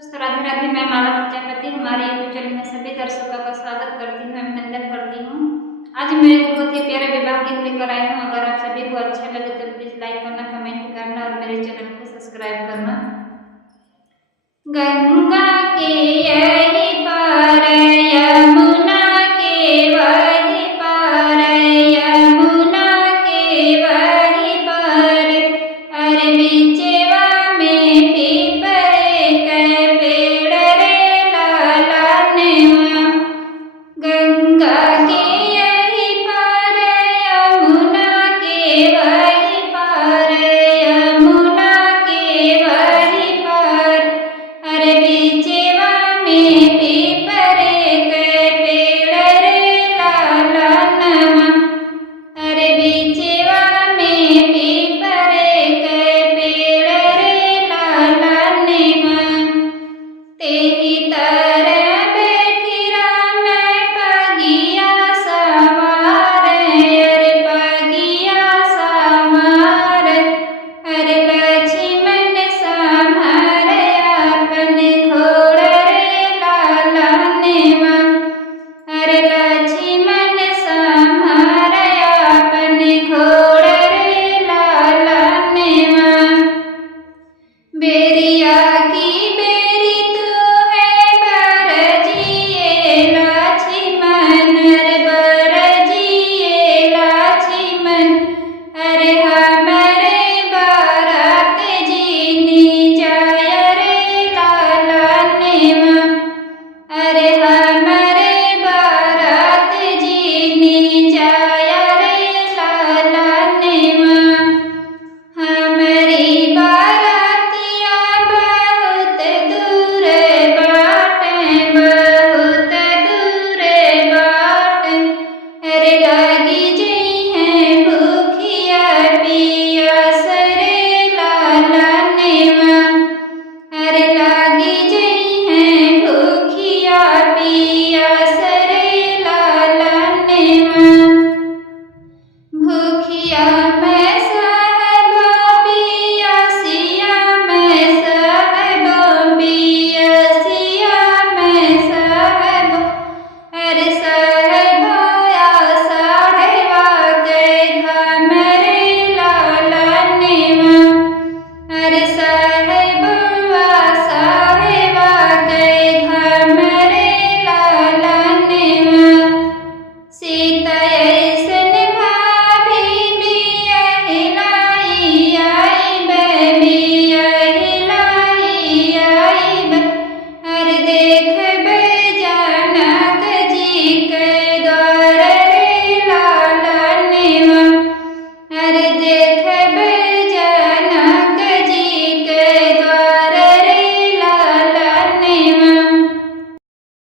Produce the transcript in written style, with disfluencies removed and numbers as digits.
दोस्तों राधे राधे। मैं माला प्रजापति हमारे यूट्यूब चैनल में सभी दर्शकों का स्वागत करती हूँ, अभिनंदन करती हूँ। आज मैं एक बहुत ही प्यारा विवाह गीत लेकर आई हूँ। अगर आप सभी को अच्छा लगे तो प्लीज लाइक करना, कमेंट करना और मेरे चैनल को सब्सक्राइब करना। गंगा के